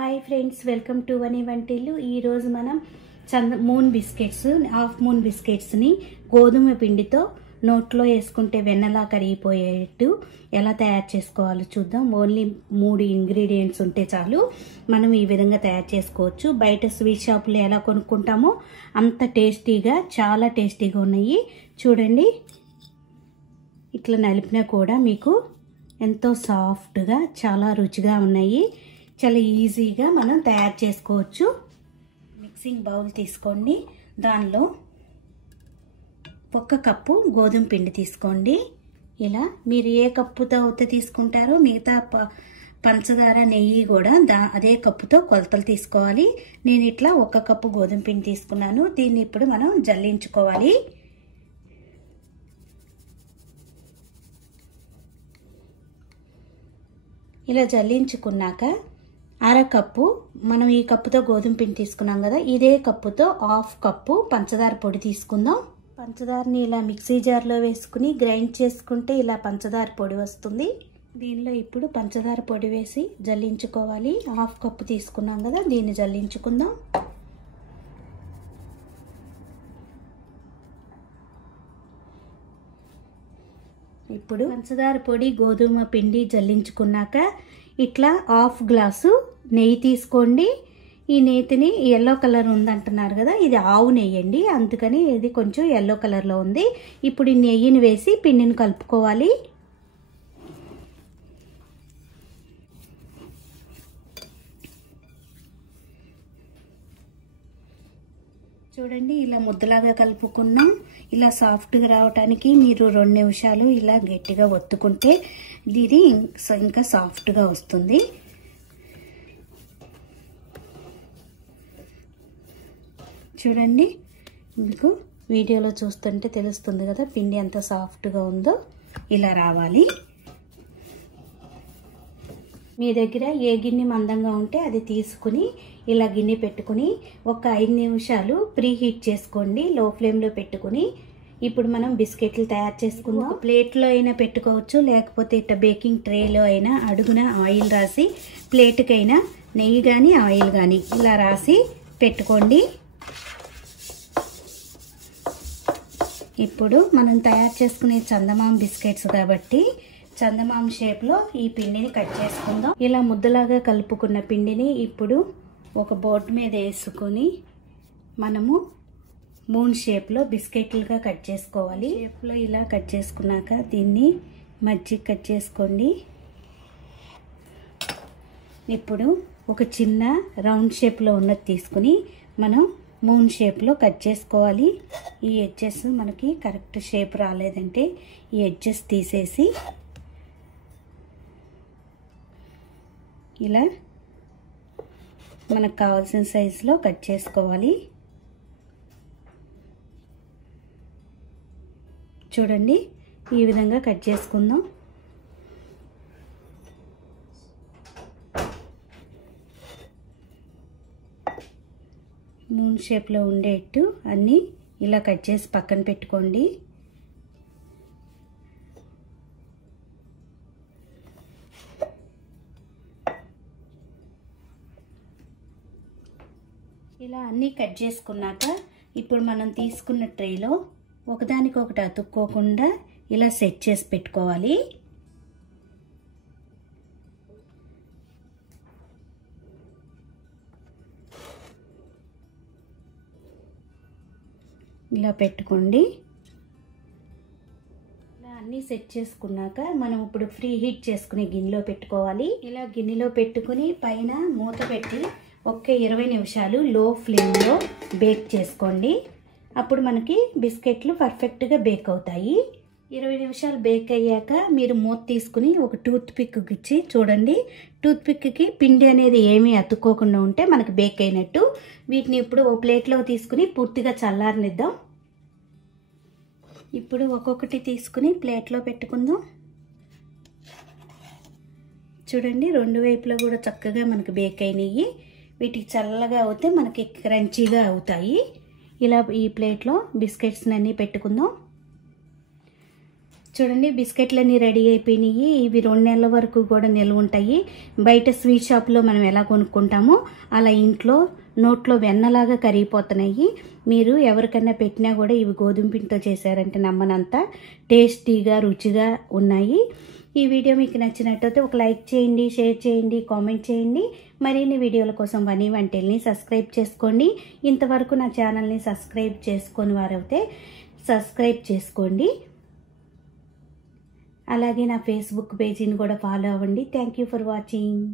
Hi friends, welcome to వని వంటిల్లు. ఈరోజు మనం మూన్ బిస్కెట్స్, హాఫ్ మూన్ బిస్కెట్స్ని గోధుమ పిండితో నోట్లో వేసుకుంటే వెన్నలా కరిగిపోయేట్టు ఎలా తయారు చేసుకోవాలో చూద్దాం. ఓన్లీ 3 ఇంగ్రీడియంట్స్ ఉంటే చాలు మనం ఈ విధంగా తయారు చేసుకోవచ్చు. బయట స్వీట్ షాపులో ఎలా కొనుక్కుంటామో అంత టేస్టీగా, చాలా టేస్టీగా ఉన్నాయి. చూడండి, ఇట్లా నలిపినా కూడా మీకు ఎంతో సాఫ్ట్గా, చాలా రుచిగా ఉన్నాయి. చాలా ఈజీగా మనం తయారు చేసుకోవచ్చు. మిక్సింగ్ బౌల్ తీసుకోండి, దానిలో 1 కప్పు గోధుమ పిండి తీసుకోండి. ఇలా మీరు ఏ కప్పుతో అయితే తీసుకుంటారో మిగతా పంచదార, నెయ్యి కూడా అదే కప్పుతో కొలతలు తీసుకోవాలి. నేను ఇట్లా 1 కప్పు గోధుమ పిండి తీసుకున్నాను. దీన్ని ఇప్పుడు మనం జల్లించుకోవాలి. ఇలా జల్లించుకున్నాక 1/2 కప్పు, మనం ఈ కప్పుతో గోధుమ పిండి తీసుకున్నాం కదా, ఇదే కప్పుతో 1/2 కప్పు పంచదార పొడి తీసుకుందాం. పంచదారని ఇలా మిక్సీ జార్లో వేసుకుని గ్రైండ్ చేసుకుంటే ఇలా పంచదార పొడి వస్తుంది. దీనిలో ఇప్పుడు పంచదార పొడి వేసి జల్లించుకోవాలి. 1/2 కప్పు తీసుకున్నాం కదా, దీన్ని జల్లించుకుందాం. ఇప్పుడు పంచదార పొడి, గోధుమ పిండి జల్లించుకున్నాక ఇట్లా 1/2 గ్లాసు నెయ్యి తీసుకోండి. ఈ నెయ్యిని ఎల్లో కలర్ ఉందంటున్నారు కదా, ఇది ఆవు నెయ్యి అండి, అందుకని ఇది కొంచెం ఎల్లో కలర్లో ఉంది. ఇప్పుడు ఈ నెయ్యిని వేసి పిండిని కలుపుకోవాలి. చూడండి, ఇలా ముద్దలాగా కలుపుకున్నాం. ఇలా సాఫ్ట్గా రావడానికి మీరు 2 నిమిషాలు ఇలా గట్టిగా ఒత్తుకుంటే ఇది ఇంకా సాఫ్ట్గా వస్తుంది. చూడండి, మీకు వీడియోలో చూస్తుంటే తెలుస్తుంది కదా పిండి ఎంత సాఫ్ట్గా ఉందో. ఇలా రావాలి. మీ దగ్గర ఏ గిన్నె మందంగా ఉంటే అది తీసుకుని ఇలా గిన్నె పెట్టుకుని ఒక 5 నిమిషాలు ప్రీ హీట్ చేసుకోండి, లో ఫ్లేమ్లో పెట్టుకుని. ఇప్పుడు మనం బిస్కెట్లు తయారు చేసుకుందాం. ఒక ప్లేట్లో అయినా పెట్టుకోవచ్చు, లేకపోతే ఇట్లా బేకింగ్ ట్రేలో అయినా అడుగున ఆయిల్ రాసి, ప్లేట్కైనా నెయ్యి కానీ ఆయిల్ కానీ ఇలా రాసి పెట్టుకోండి. ఇప్పుడు మనం తయారు చేసుకునే చందమామ బిస్కెట్స్ కాబట్టి చందమామ షేప్లో ఈ పిండిని కట్ చేసుకుందాం. ఇలా ముద్దలాగా కలుపుకున్న పిండిని ఇప్పుడు ఒక బోర్డు మీద వేసుకొని మనము మూన్ షేప్లో బిస్కెట్లుగా కట్ చేసుకోవాలి. షేప్లో ఇలా కట్ చేసుకున్నాక దీన్ని మధ్య కట్ చేసుకోండి. ఇప్పుడు ఒక చిన్న రౌండ్ షేప్లో ఉన్నది తీసుకుని మనం మూన్ షేప్లో కట్ చేసుకోవాలి. ఈ ఎడ్జెస్ మనకి కరెక్ట్ షేప్ రాలేదంటే ఈ ఎడ్జెస్ తీసేసి ఇలా మనకు కావాల్సిన సైజులో కట్ చేసుకోవాలి. చూడండి, ఈ విధంగా కట్ చేసుకుందాం. మూన్ షేప్లో ఉండేట్టు అన్నీ ఇలా కట్ చేసి పక్కన పెట్టుకోండి. ఇలా అన్నీ కట్ చేసుకున్నాక ఇప్పుడు మనం తీసుకున్న ట్రేలో ఒకదానికొకటి అతుక్కోకుండా ఇలా సెట్ చేసి పెట్టుకోవాలి. ఇలా పెట్టుకోండి. ఇలా అన్నీ సెట్ చేసుకున్నాక మనం ఇప్పుడు ఫ్రీ హీట్ చేసుకునే గిన్నెలో పెట్టుకోవాలి. ఇలా గిన్నెలో పెట్టుకుని పైన మూత పెట్టి ఒక 20 నిమిషాలు లో ఫ్లేమ్లో బేక్ చేసుకోండి. అప్పుడు మనకి బిస్కెట్లు పర్ఫెక్ట్గా బేక్ అవుతాయి. 20 నిమిషాలు బేక్ అయ్యాక మీరు మూత తీసుకుని ఒక టూత్ పిక్ ఇచ్చి చూడండి. టూత్ పిక్కి పిండి అనేది ఏమీ అతుక్కోకుండా ఉంటే మనకి బేక్ అయినట్టు. వీటిని ఇప్పుడు ఓ ప్లేట్లో తీసుకుని పూర్తిగా చల్లారనిద్దాం. ఇప్పుడు ఒక్కొక్కటి తీసుకుని ప్లేట్లో పెట్టుకుందాం. చూడండి, 2 వైపులా కూడా చక్కగా మనకి బేక్ అయినాయి. వీటికి చల్లగా అవుతే మనకి క్రంచీగా అవుతాయి. ఇలా ఈ ప్లేట్లో బిస్కెట్స్ అన్నీ పెట్టుకుందాం. చూడండి బిస్కెట్లన్నీ రెడీ అయిపోయినాయి. ఇవి 2 నెలల వరకు కూడా నిల్వ ఉంటాయి. బయట స్వీట్ షాప్లో మనం ఎలా కొనుక్కుంటామో అలా ఇంట్లో నోట్లో వెన్నలాగా కరిగిపోతున్నాయి. మీరు ఎవరికన్నా పెట్టినా కూడా ఇవి గోధుమ పిండితో చేశారంటే నమ్మనంత టేస్టీగా రుచిగా ఉన్నాయి. ఈ వీడియో మీకు నచ్చినట్టయితే ఒక లైక్ చేయండి, షేర్ చేయండి, కామెంట్ చేయండి. మరిన్ని వీడియోల కోసం వనీ వంటిల్ని సబ్స్క్రైబ్ చేసుకోండి. ఇంతవరకు నా ఛానల్ని సబ్స్క్రైబ్ చేసుకొని వారైతే సబ్స్క్రైబ్ చేసుకోండి. అలాగే నా ఫేస్బుక్ పేజీని కూడా ఫాలో అవ్వండి. Thank you for watching.